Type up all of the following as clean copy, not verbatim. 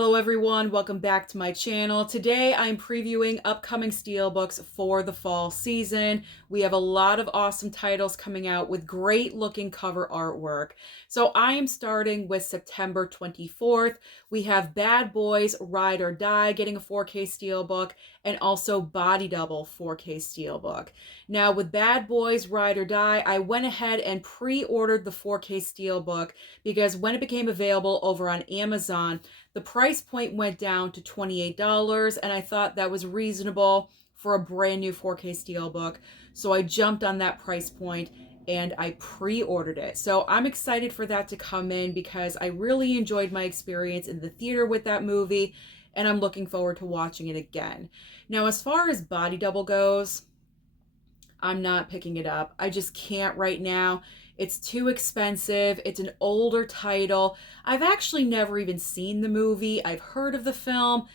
Hello everyone, welcome back to my channel. Today I'm previewing upcoming Steelbooks for the fall season. We have a lot of awesome titles coming out with great looking cover artwork. So I am starting with September 24th. We have Bad Boys Ride or Die getting a 4K Steelbook and also Body Double 4K Steelbook. Now with Bad Boys Ride or Die, I went ahead and pre-ordered the 4K Steelbook because when it became available over on Amazon, the price point went down to $28, and I thought that was reasonable for a brand new 4K Steelbook. So I jumped on that price point and I pre-ordered it. So I'm excited for that to come in because I really enjoyed my experience in the theater with that movie, and I'm looking forward to watching it again. Now, as far as Body Double goes, I'm not picking it up. I just can't right now. It's too expensive. It's an older title. I've actually never even seen the movie. I've heard of the film.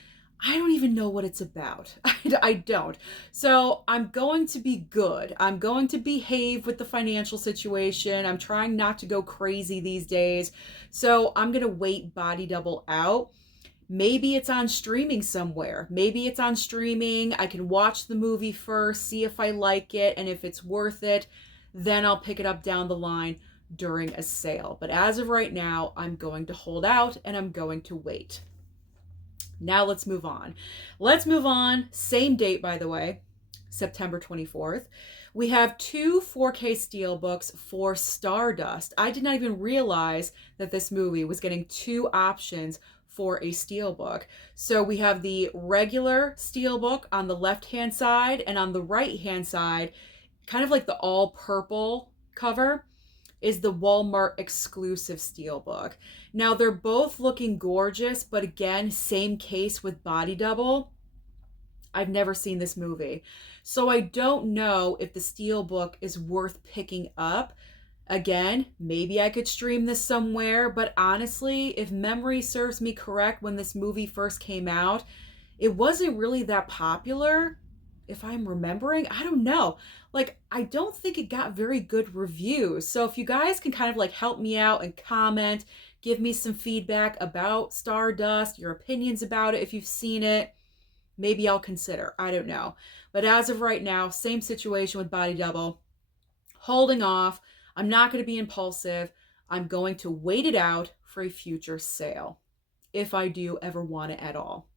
I don't even know what it's about. I don't. So I'm going to be good. I'm going to behave with the financial situation. I'm trying not to go crazy these days. So I'm going to wait Body Double out. Maybe it's on streaming somewhere. Maybe it's on streaming. I can watch the movie first, see if I like it, and if it's worth it, then I'll pick it up down the line during a sale. But as of right now, I'm going to hold out and I'm going to wait. Now let's move on. Let's move on. Same date, by the way, September 24th. We have two 4K Steelbooks for Stardust. I did not even realize that this movie was getting two options for a Steelbook. So we have the regular Steelbook on the left-hand side, and on the right-hand side, kind of like the all purple cover, is the Walmart exclusive Steelbook. Now they're both looking gorgeous, but again, same case with Body Double. I've never seen this movie, so I don't know if the Steelbook is worth picking up. Again, maybe I could stream this somewhere, but honestly, if memory serves me correct, when this movie first came out, it wasn't really that popular, if I'm remembering. I don't know. Like, I don't think it got very good reviews. So if you guys can kind of like help me out and comment, give me some feedback about Stardust, your opinions about it, if you've seen it, maybe I'll consider. I don't know. But as of right now, same situation with Body Double. Holding off. I'm not going to be impulsive. I'm going to wait it out for a future sale, if I do ever want it at all.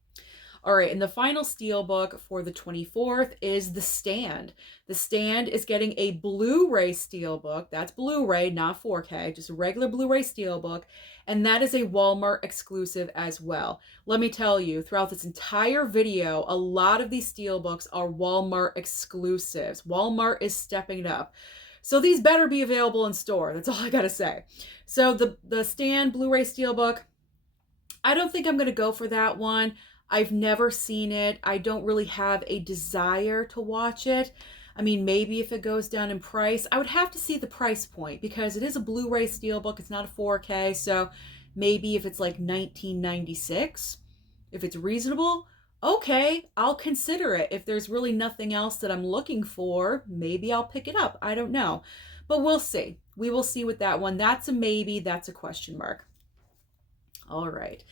All right, and the final Steelbook for the 24th is The Stand. The Stand is getting a Blu-ray Steelbook. That's Blu-ray, not 4K, just a regular Blu-ray Steelbook. And that is a Walmart exclusive as well. Let me tell you, throughout this entire video, a lot of these Steelbooks are Walmart exclusives. Walmart is stepping it up. So these better be available in store. That's all I gotta say. So the Stand Blu-ray Steelbook, I don't think I'm gonna go for that one. I've never seen it. I don't really have a desire to watch it. I mean, maybe if it goes down in price, I would have to see the price point because it is a Blu-ray Steelbook. It's not a 4K. So maybe if it's like $19.96, if it's reasonable, okay, I'll consider it. If there's really nothing else that I'm looking for, maybe I'll pick it up. I don't know. But we'll see. We will see with that one. That's a maybe. That's a question mark. All right.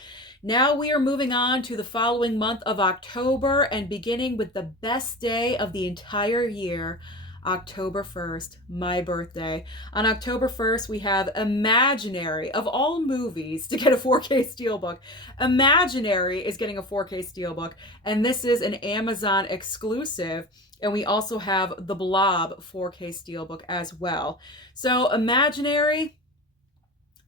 Now we are moving on to the following month of October and beginning with the best day of the entire year, October 1st, my birthday. On October 1st, we have Imaginary, of all movies, to get a 4K Steelbook. Imaginary is getting a 4K Steelbook, and this is an Amazon exclusive. And we also have The Blob 4K Steelbook as well. So Imaginary,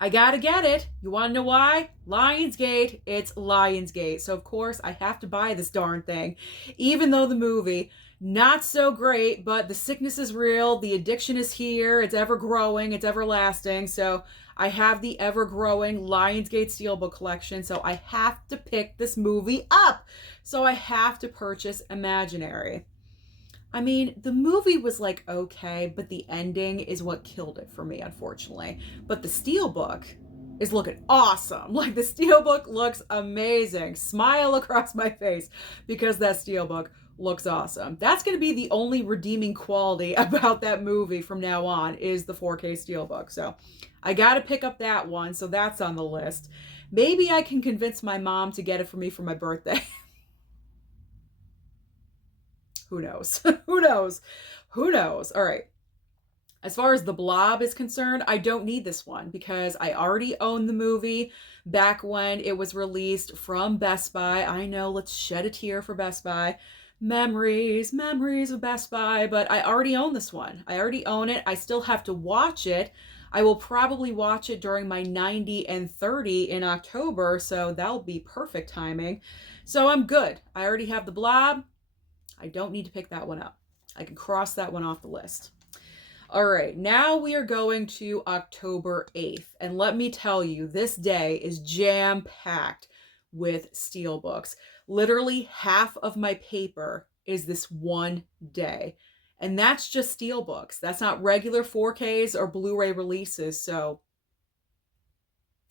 I gotta get it. You wanna know why? Lionsgate. It's Lionsgate. So of course I have to buy this darn thing. Even though the movie, not so great, but the sickness is real. The addiction is here. It's ever growing. It's everlasting. So I have the ever growing Lionsgate Steelbook collection. So I have to pick this movie up. So I have to purchase Imaginary. I mean, the movie was like okay, but the ending is what killed it for me, unfortunately. But the Steelbook is looking awesome. Like, the Steelbook looks amazing. Smile across my face because that Steelbook looks awesome. That's going to be the only redeeming quality about that movie from now on, is the 4K Steelbook. So I got to pick up that one. So that's on the list. Maybe I can convince my mom to get it for me for my birthday. Who knows? Who knows? Who knows? All right. As far as The Blob is concerned, I don't need this one because I already own the movie back when it was released from Best Buy. I know, let's shed a tear for Best Buy. Memories, memories of Best Buy, but I already own this one. I already own it. I still have to watch it. I will probably watch it during my 90 and 30 in October, so that'll be perfect timing. So I'm good. I already have The Blob. I don't need to pick that one up. I can cross that one off the list. All right, now we are going to October 8th. And let me tell you, this day is jam-packed with Steelbooks. Literally half of my paper is this one day. And that's just Steelbooks. That's not regular 4Ks or Blu-ray releases. So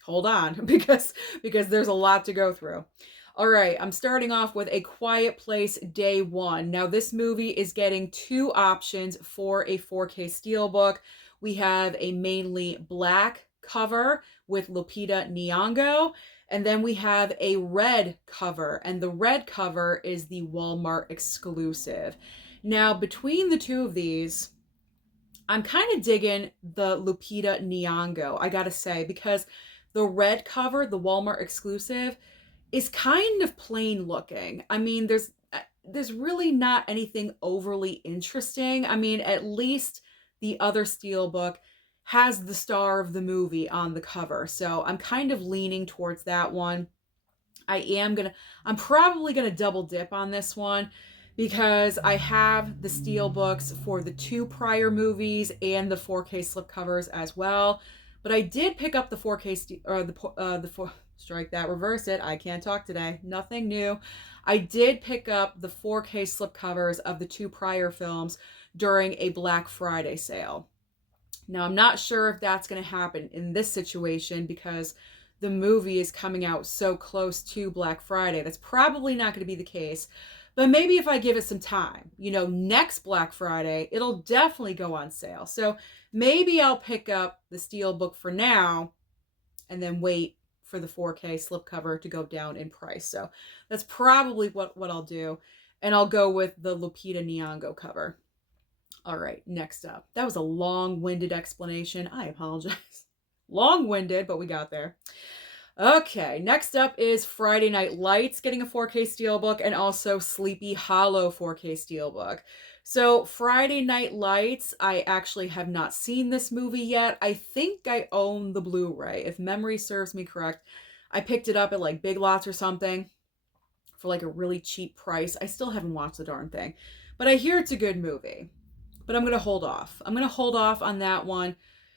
hold on, because there's a lot to go through. All right, I'm starting off with A Quiet Place Day One. Now, this movie is getting two options for a 4K Steelbook. We have a mainly black cover with Lupita Nyong'o, and then we have a red cover, and the red cover is the Walmart exclusive. Now, between the two of these, I'm kind of digging the Lupita Nyong'o, I gotta say, because the red cover, the Walmart exclusive, is kind of plain looking. I mean, there's really not anything overly interesting. I mean, at least the other Steelbook has the star of the movie on the cover. So I'm kind of leaning towards that one. I'm probably gonna double dip on this one because I have the Steelbooks for the two prior movies and the 4K slipcovers as well. But I did pick up the 4K strike that, reverse it. I can't talk today. Nothing new. I did pick up the 4K slipcovers of the two prior films during a Black Friday sale. Now, I'm not sure if that's going to happen in this situation because the movie is coming out so close to Black Friday. That's probably not going to be the case. But maybe if I give it some time, next Black Friday, it'll definitely go on sale. So maybe I'll pick up the Steelbook for now and then wait for the 4K slipcover to go down in price. So that's probably what I'll do. And I'll go with the Lupita Nyong'o cover. All right, next up. That was a long-winded explanation. I apologize. Long-winded, but we got there. Okay, next up is Friday Night Lights getting a 4K Steelbook and also Sleepy Hollow 4K Steelbook. So Friday Night Lights, I actually have not seen this movie yet. I think I own the Blu-ray. If memory serves me correct, I picked it up at like Big Lots or something for like a really cheap price. I still haven't watched the darn thing, but I hear it's a good movie. But I'm going to hold off. I'm going to hold off on that one,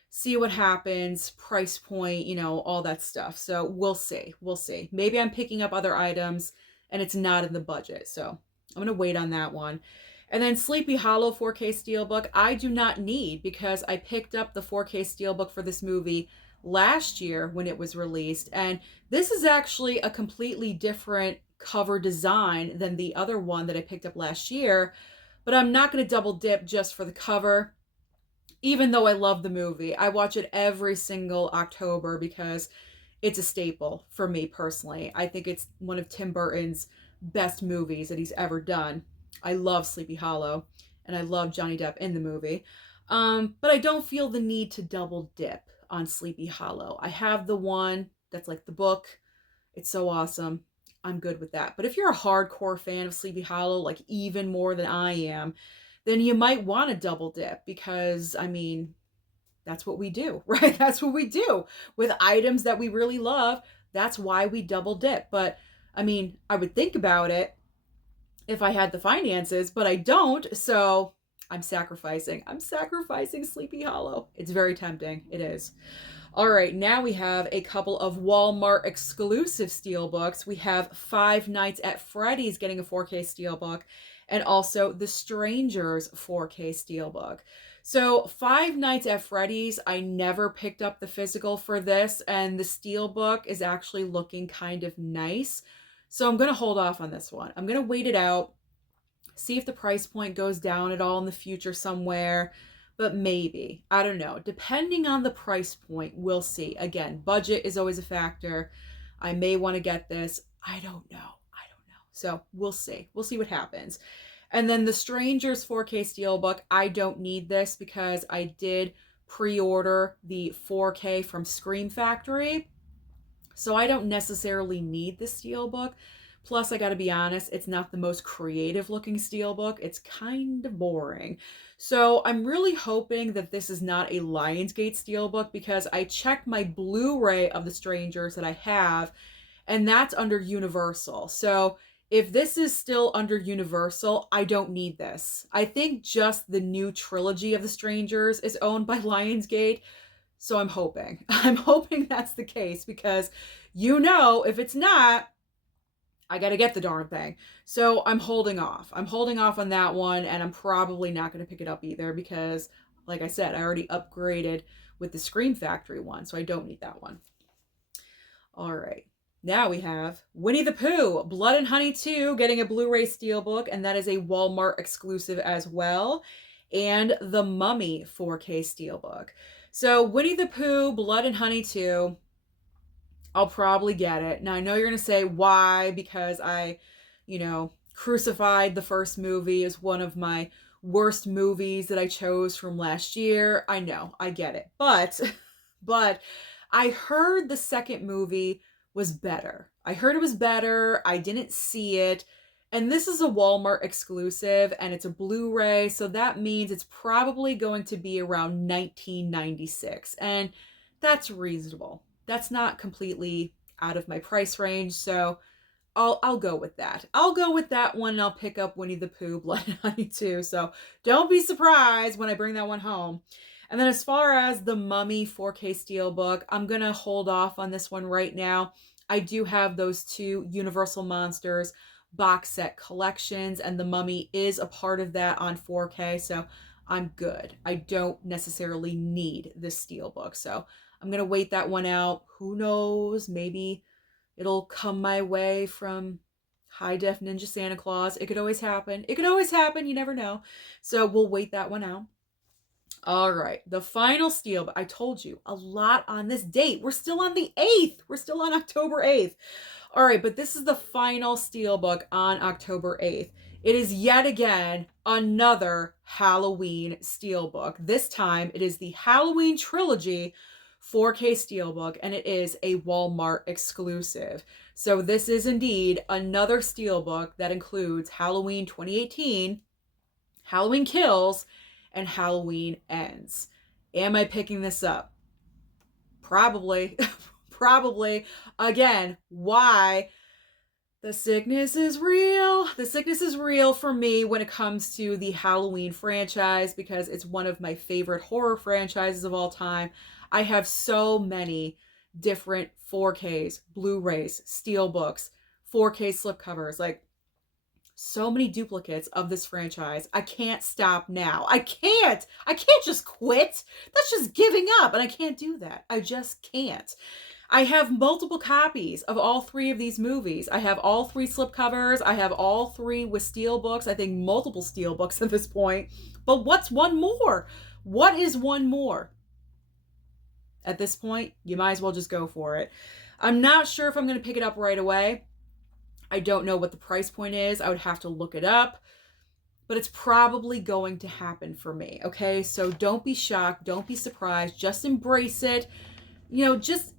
see what happens, price point, all that stuff. So we'll see. We'll see. Maybe I'm picking up other items and it's not in the budget. So I'm going to wait on that one. And then Sleepy Hollow 4K Steelbook, I do not need because I picked up the 4K Steelbook for this movie last year when it was released. And this is actually a completely different cover design than the other one that I picked up last year. But I'm not going to double dip just for the cover, even though I love the movie. I watch it every single October because it's a staple for me personally. I think it's one of Tim Burton's best movies that he's ever done. I love Sleepy Hollow, and I love Johnny Depp in the movie. But I don't feel the need to double dip on Sleepy Hollow. I have the one that's like the book. It's so awesome. I'm good with that. But if you're a hardcore fan of Sleepy Hollow, like even more than I am, then you might want to double dip because, I mean, that's what we do, right? That's what we do with items that we really love. That's why we double dip. But, I mean, I would think about it if I had the finances, but I don't. So I'm sacrificing. I'm sacrificing Sleepy Hollow. It's very tempting. It is. All right, now we have a couple of Walmart exclusive Steelbooks. We have Five Nights at Freddy's getting a 4K Steelbook and also The Strangers 4K Steelbook. So Five Nights at Freddy's, I never picked up the physical for this, and the Steelbook is actually looking kind of nice. So I'm going to hold off on this one. I'm going to wait it out, see if the price point goes down at all in the future somewhere. But maybe, I don't know, depending on the price point, we'll see. Again, budget is always a factor. I may want to get this. I don't know. I don't know. So we'll see. We'll see what happens. And then the Strangers 4K Steelbook, I don't need this because I did pre-order the 4K from Scream Factory. So I don't necessarily need the Steelbook. Plus, I gotta be honest, it's not the most creative looking Steelbook. It's kind of boring. So I'm really hoping that this is not a Lionsgate Steelbook because I checked my Blu-ray of The Strangers that I have, and that's under Universal. So if this is still under Universal, I don't need this. I think just the new trilogy of The Strangers is owned by Lionsgate. So I'm hoping. I'm hoping that's the case because, if it's not, I got to get the darn thing. So I'm holding off. I'm holding off on that one, and I'm probably not going to pick it up either because, like I said, I already upgraded with the Scream Factory one, so I don't need that one. All right. Now we have Winnie the Pooh, Blood and Honey 2, getting a Blu-ray Steelbook, and that is a Walmart exclusive as well. And The Mummy 4K Steelbook. So Winnie the Pooh, Blood and Honey 2, I'll probably get it. Now I know you're going to say why, because I, crucified the first movie as one of my worst movies that I chose from last year. I know, I get it. But I heard the second movie was better. I heard it was better. I didn't see it. And this is a Walmart exclusive and it's a Blu-ray, so that means it's probably going to be around $19.96. And that's reasonable. That's not completely out of my price range, so I'll go with that. I'll go with that one and I'll pick up Winnie the Pooh, Blood and Honey 2. So don't be surprised when I bring that one home. And then as far as the Mummy 4K Steelbook, I'm going to hold off on this one right now. I do have those two Universal Monsters box set collections, and the Mummy is a part of that on 4K, so I'm good. I don't necessarily need this Steelbook, so I'm going to wait that one out. Who knows? Maybe it'll come my way from High Def Ninja Santa Claus. It could always happen. It could always happen. You never know. So we'll wait that one out. All right, the final Steelbook. I told you a lot on this date. We're still on the 8th. We're still on October 8th. All right, but this is the final Steelbook on October 8th. It is yet again another Halloween Steelbook. This time it is the Halloween Trilogy 4K Steelbook, and it is a Walmart exclusive. So this is indeed another Steelbook that includes Halloween 2018, Halloween Kills, and Halloween Ends. Am I picking this up? Probably. Probably. Again, why? The sickness is real. The sickness is real for me when it comes to the Halloween franchise because it's one of my favorite horror franchises of all time. I have so many different 4Ks, Blu-rays, Steelbooks, 4K slipcovers, like so many duplicates of this franchise. I can't stop now. I can't just quit. That's just giving up, and I can't do that. I just can't. I have multiple copies of all three of these movies. I have all three slipcovers. I have all three with steelbooks. I think multiple steelbooks at this point. But what's one more? What is one more? At this point, you might as well just go for it. I'm not sure if I'm going to pick it up right away. I don't know what the price point is. I would have to look it up. But it's probably going to happen for me, okay? So don't be shocked. Don't be surprised. Just embrace it. Just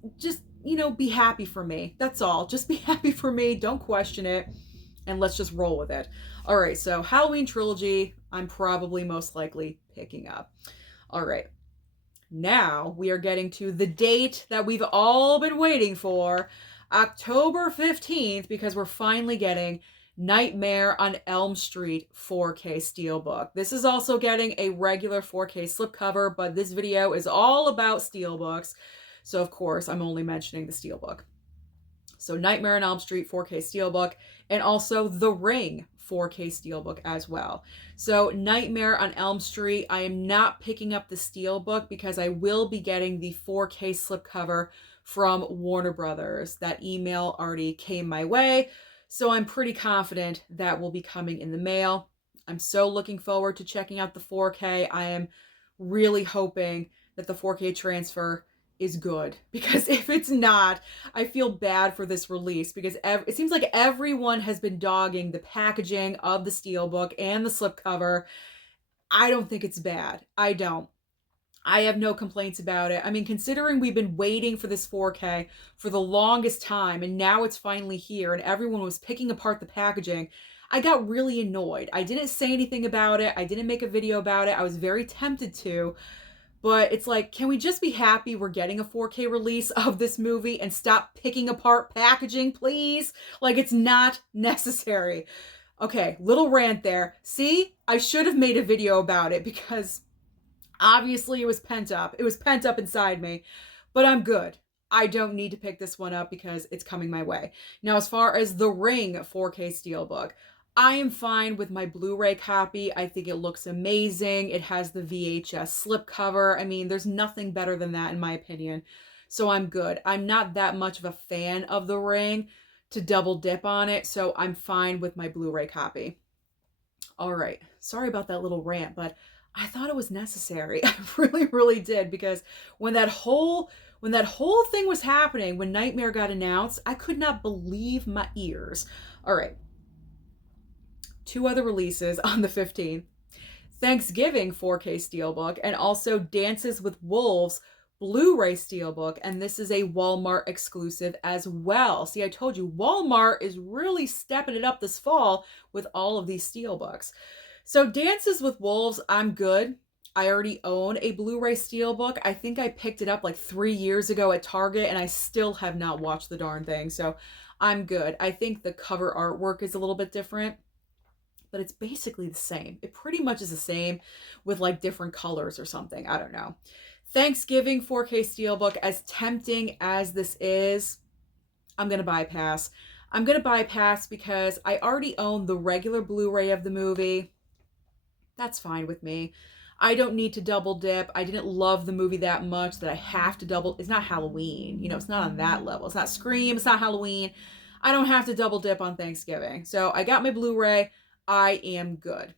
be happy for me. That's all. Just be happy for me. Don't question it. And let's just roll with it. All right, so Halloween Trilogy, I'm probably most likely picking up. All right. Now we are getting to the date that we've all been waiting for, October 15th, because we're finally getting Nightmare on Elm Street 4K Steelbook. This is also getting a regular 4K slipcover, but this video is all about Steelbooks. So, of course, I'm only mentioning the Steelbook. So, Nightmare on Elm Street 4K Steelbook, and also The Ring 4K Steelbook as well. So, Nightmare on Elm Street, I am not picking up the Steelbook because I will be getting the 4K slipcover from Warner Brothers. That email already came my way, so I'm pretty confident that will be coming in the mail. I'm so looking forward to checking out the 4K. I am really hoping that the 4K transfer is good, because if it's not, I feel bad for this release, because it seems like everyone has been dogging the packaging of the Steelbook and the slipcover. I don't think it's bad. I don't. I have no complaints about it. I mean, considering we've been waiting for this 4K for the longest time, and now it's finally here, and everyone was picking apart the packaging, I got really annoyed. I didn't say anything about it. I didn't make a video about it. I was very tempted to, but it's like, can we just be happy we're getting a 4K release of this movie and stop picking apart packaging, please? Like, it's not necessary. Okay, little rant there. See, I should have made a video about it, because obviously it was pent up. It was pent up inside me, but I'm good. I don't need to pick this one up because it's coming my way. Now, as far as the Ring 4K Steelbook, I am fine with my Blu-ray copy. I think it looks amazing. It has the VHS slipcover. I mean, there's nothing better than that in my opinion. So I'm good. I'm not that much of a fan of the Ring to double dip on it, so I'm fine with my Blu-ray copy. All right. Sorry about that little rant, but I thought it was necessary. I really, really did, because when that whole thing was happening, when Nightmare got announced, I could not believe my ears. All right. 2 other releases on the 15th. Thanksgiving 4K Steelbook, and also Dances with Wolves Blu-ray Steelbook, and this is a Walmart exclusive as well. See, I told you, Walmart is really stepping it up this fall with all of these Steelbooks. So Dances with Wolves, I'm good. I already own a Blu-ray Steelbook. I think I picked it up like 3 years ago at Target, and I still have not watched the darn thing, so I'm good. I think the cover artwork is a little bit different, but it's basically the same. It pretty much is the same with like different colors or something. I don't know. Thanksgiving 4K Steelbook, as tempting as this is, I'm going to bypass. I'm going to bypass because I already own the regular Blu-ray of the movie. That's fine with me. I don't need to double dip. I didn't love the movie that much that I have to double. It's not Halloween. You know, it's not on that level. It's not Scream. It's not Halloween. I don't have to double dip on Thanksgiving. So I got my Blu-ray. I am good.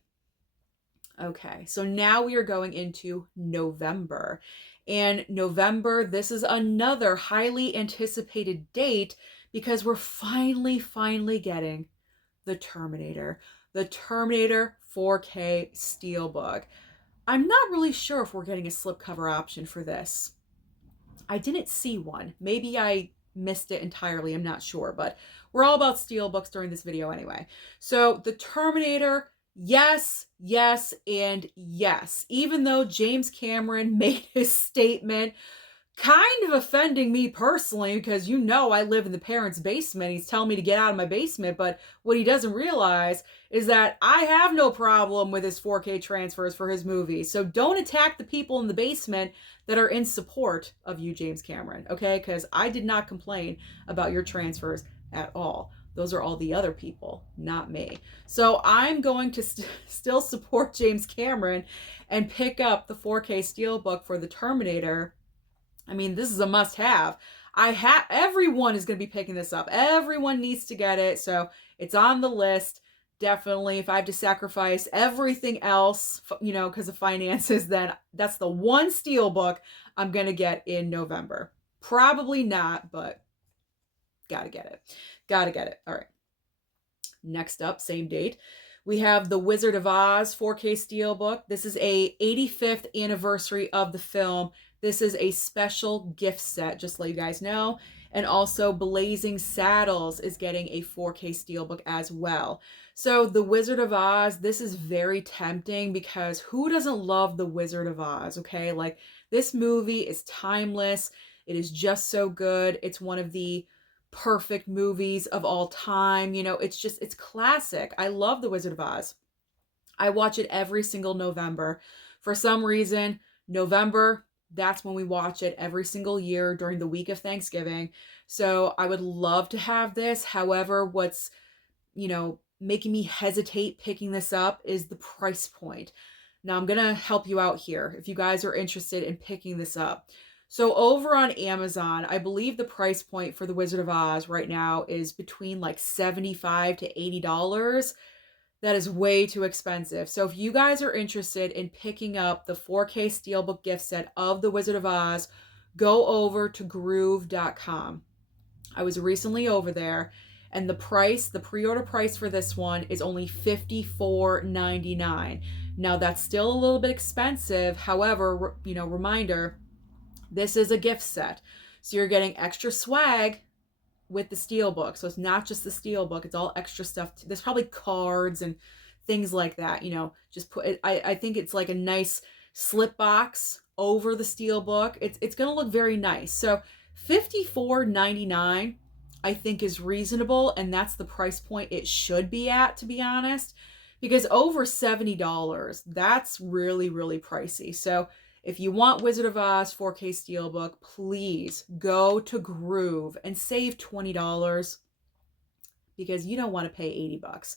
Okay, so now we are going into November. And November, this is another highly anticipated date because we're finally getting the Terminator. The Terminator 4K Steelbook. I'm not really sure if we're getting a slipcover option for this. I didn't see one. Maybe I missed it entirely. I'm not sure, but we're all about Steelbooks during this video anyway. So the Terminator, yes, yes, and yes. Even though James Cameron made his statement, kind of offending me personally, because you know I live in the parents' basement. He's telling me to get out of my basement, but what he doesn't realize is that I have no problem with his 4K transfers for his movies. So don't attack the people in the basement that are in support of you, James Cameron, okay? Because I did not complain about your transfers at all. Those are all the other people, not me. So I'm going to still support James Cameron and pick up the 4K Steelbook for the Terminator. I mean, this is a must-have. Everyone is going to be picking this up. Everyone needs to get it, so it's on the list. Definitely, if I have to sacrifice everything else, you know, because of finances, then that's the one Steelbook I'm going to get in November. Probably not, but gotta get it. Gotta get it. All right. Next up, same date, we have The Wizard of Oz 4K Steelbook. This is a 85th anniversary of the film. This is a special gift set, just to let you guys know. And also Blazing Saddles is getting a 4K Steelbook as well. So The Wizard of Oz, this is very tempting because who doesn't love The Wizard of Oz, okay? Like, this movie is timeless. It is just so good. It's one of the perfect movies of all time. You know, it's classic. I love The Wizard of Oz. I watch it every single November. For some reason, November, that's when we watch it every single year during the week of Thanksgiving. So I would love to have this. However, what's, you know, making me hesitate picking this up is the price point. Now I'm going to help you out here if you guys are interested in picking this up. So over on Amazon, I believe the price point for The Wizard of Oz right now is between like $75 to $80. That is way too expensive. So if you guys are interested in picking up the 4K Steelbook gift set of The Wizard of Oz, go over to groove.com. I was recently over there, and the pre-order price for this one is only $54.99. Now that's still a little bit expensive. However, reminder, this is a gift set. So you're getting extra swag with the Steelbook. So it's not just the Steelbook, it's all extra stuff. There's probably cards and things like that, just put it. I think it's like a nice slip box over the Steelbook. It's going to look very nice. So $54.99 I think is reasonable, and that's the price point it should be at, to be honest, because over $70, that's really, really pricey. So if you want Wizard of Oz 4K Steelbook, please go to Groove and save $20, because you don't want to pay $80,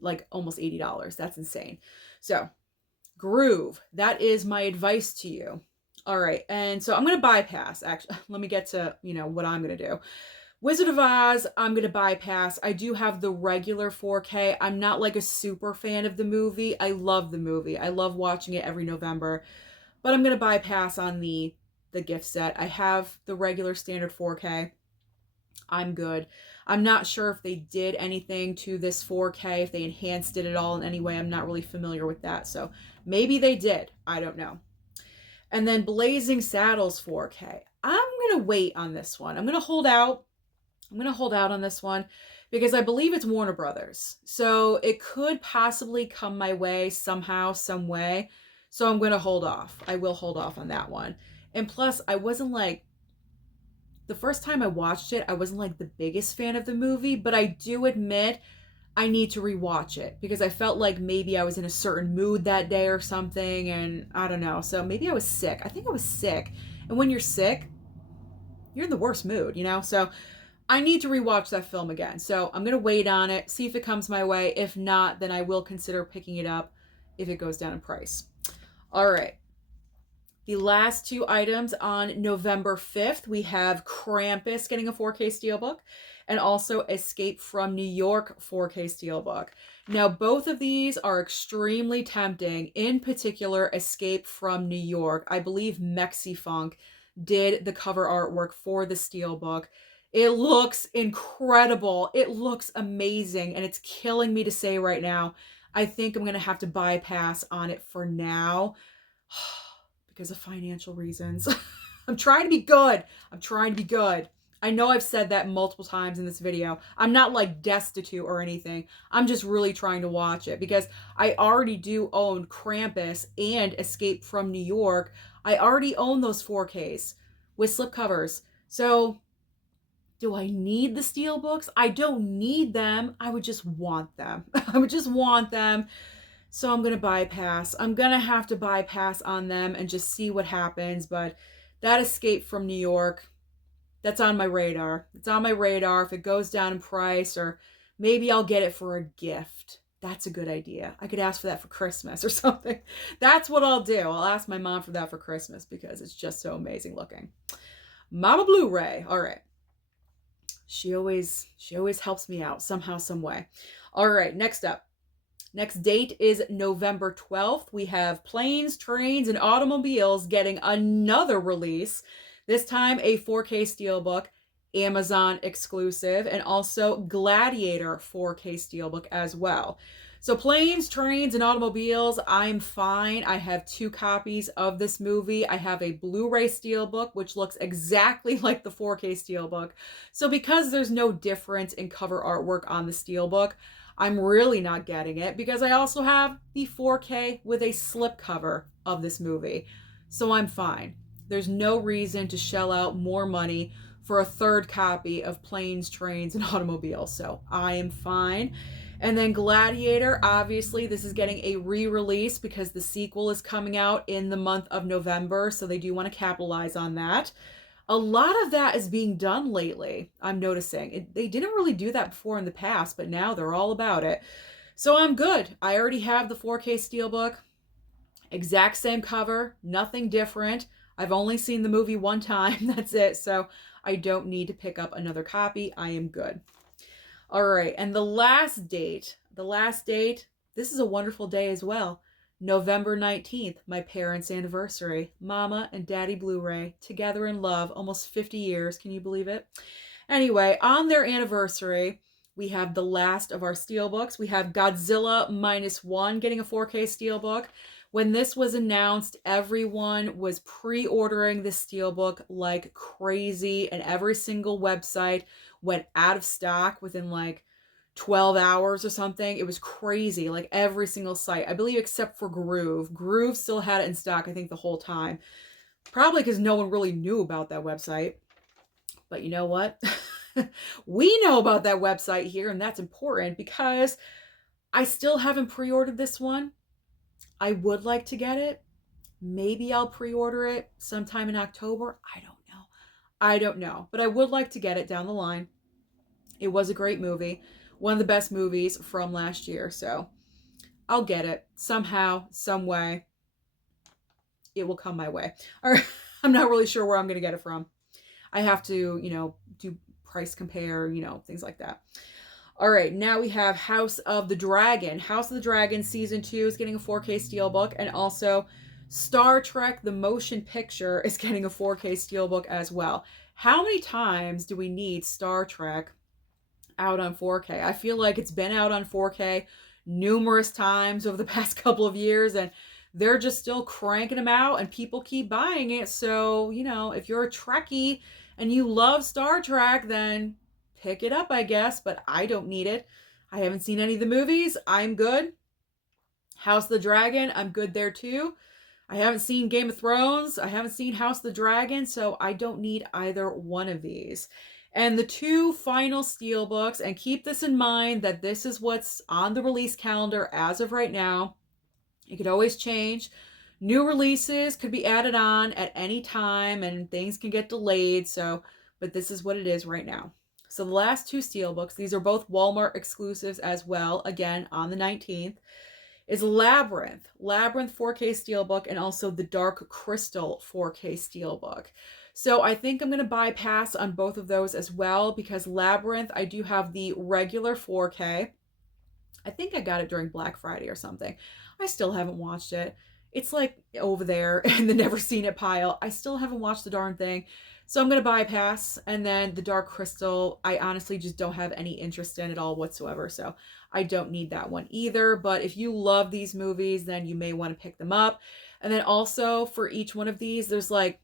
like almost $80. That's insane. So Groove, that is my advice to you. All right, and so I'm going to bypass, actually, let me get to, what I'm going to do. Wizard of Oz, I'm going to bypass. I do have the regular 4K. I'm not like a super fan of the movie. I love the movie. I love watching it every November. But I'm going to bypass on the gift set. I have the regular standard 4K. I'm good. I'm not sure if they did anything to this 4K, if they enhanced it at all in any way. I'm not really familiar with that. So maybe they did. I don't know. And then Blazing Saddles 4K. I'm going to wait on this one. I'm going to hold out. On this one because I believe it's Warner Brothers. So it could possibly come my way somehow, some way. So I'm going to hold off. I will hold off on that one. And plus, I wasn't like, the first time I watched it, I wasn't like the biggest fan of the movie, but I do admit I need to rewatch it because I felt like maybe I was in a certain mood that day or something, and I don't know. So maybe I was sick. I think I was sick. And when you're sick, you're in the worst mood, So I need to rewatch that film again. So I'm going to wait on it, see if it comes my way. If not, then I will consider picking it up if it goes down in price. All right. The last two items on November 5th, we have Krampus getting a 4K Steelbook and also Escape from New York 4K Steelbook. Now, both of these are extremely tempting. In particular, Escape from New York. I believe Mexifunk did the cover artwork for the Steelbook. It looks incredible. It looks amazing. And it's killing me to say right now, I think I'm going to have to bypass on it for now because of financial reasons. I'm trying to be good. I know I've said that multiple times in this video. I'm not like destitute or anything. I'm just really trying to watch it because I already do own Krampus and Escape from New York. I already own those 4Ks with slipcovers. So do I need the Steelbooks? I don't need them. I would just want them. So I'm going to bypass. I'm going to have to bypass on them and just see what happens. But that Escape from New York, that's on my radar. It's on my radar. If it goes down in price, or maybe I'll get it for a gift. That's a good idea. I could ask for that for Christmas or something. That's what I'll do. I'll ask my mom for that for Christmas because it's just so amazing looking. Mama Blu-ray. All right. She always helps me out somehow, some way. All right, next up. Next date is November 12th. We have Planes, Trains, and Automobiles getting another release. This time a 4K Steelbook, Amazon exclusive, and also Gladiator 4K Steelbook as well. So Planes, Trains, and Automobiles, I'm fine. I have 2 copies of this movie. I have a Blu-ray Steelbook, which looks exactly like the 4K Steelbook. So because there's no difference in cover artwork on the Steelbook, I'm really not getting it because I also have the 4K with a slipcover of this movie. So I'm fine. There's no reason to shell out more money for a 3rd copy of Planes, Trains, and Automobiles. So I am fine. And then Gladiator, obviously, this is getting a re-release because the sequel is coming out in the month of November, so they do want to capitalize on that. A lot of that is being done lately, I'm noticing. They didn't really do that before in the past, but now they're all about it. So I'm good. I already have the 4K Steelbook. Exact same cover, nothing different. I've only seen the movie one time, that's it. So I don't need to pick up another copy. I am good. All right, and the last date, this is a wonderful day as well. November 19th, my parents' anniversary. Mama and Daddy Blu-ray, together in love, almost 50 years. Can you believe it? Anyway, on their anniversary, we have the last of our Steelbooks. We have Godzilla Minus One getting a 4K Steelbook. When this was announced, everyone was pre-ordering this Steelbook like crazy, and every single website went out of stock within like 12 hours or something. It was crazy. Like every single site, I believe, except for Groove. Groove still had it in stock, I think, the whole time. Probably because no one really knew about that website. But you know what? We know about that website here, and that's important because I still haven't pre-ordered this one. I would like to get it. Maybe I'll pre-order it sometime in October. I don't know. I don't know. But I would like to get it down the line. It was a great movie. One of the best movies from last year. So I'll get it somehow, some way. It will come my way. All right. I'm not really sure where I'm going to get it from. I have to, do price compare, things like that. All right, now we have House of the Dragon. House of the Dragon Season 2 is getting a 4K Steelbook, and also Star Trek The Motion Picture is getting a 4K Steelbook as well. How many times do we need Star Trek out on 4K? I feel like it's been out on 4K numerous times over the past couple of years, and they're just still cranking them out, and people keep buying it. So, if you're a Trekkie and you love Star Trek, then pick it up, I guess, but I don't need it. I haven't seen any of the movies. I'm good. House of the Dragon, I'm good there too. I haven't seen Game of Thrones. I haven't seen House of the Dragon, so I don't need either one of these. And the two final Steelbooks, and keep this in mind that this is what's on the release calendar as of right now. It could always change. New releases could be added on at any time, and things can get delayed. But this is what it is right now. So the last two Steelbooks, these are both Walmart exclusives as well, again, on the 19th, is Labyrinth. Labyrinth 4K Steelbook, and also the Dark Crystal 4K Steelbook. So I think I'm going to bypass on both of those as well, because Labyrinth, I do have the regular 4K. I think I got it during Black Friday or something. I still haven't watched it. It's like over there in the never seen it pile. I still haven't watched the darn thing. So I'm going to bypass. And then the Dark Crystal, I honestly just don't have any interest in at all whatsoever. So I don't need that one either. But if you love these movies, then you may want to pick them up. And then also for each one of these, there's like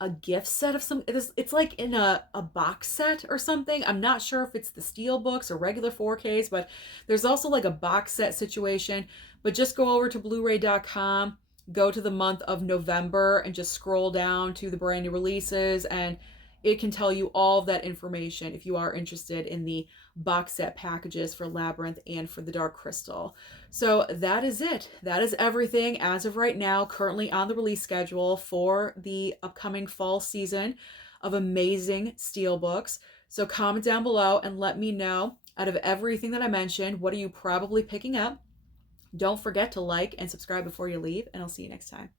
a gift set of some, it's like in a box set or something. I'm not sure if it's the steel books or regular 4Ks, but there's also like a box set situation. But just go over to blu-ray.com, go to the month of November, and just scroll down to the brand new releases, and it can tell you all of that information if you are interested in the box set packages for Labyrinth and for the Dark Crystal. So that is it. That is everything as of right now, currently on the release schedule for the upcoming fall season of amazing Steelbooks. So comment down below and let me know, out of everything that I mentioned, what are you probably picking up? Don't forget to like and subscribe before you leave, and I'll see you next time.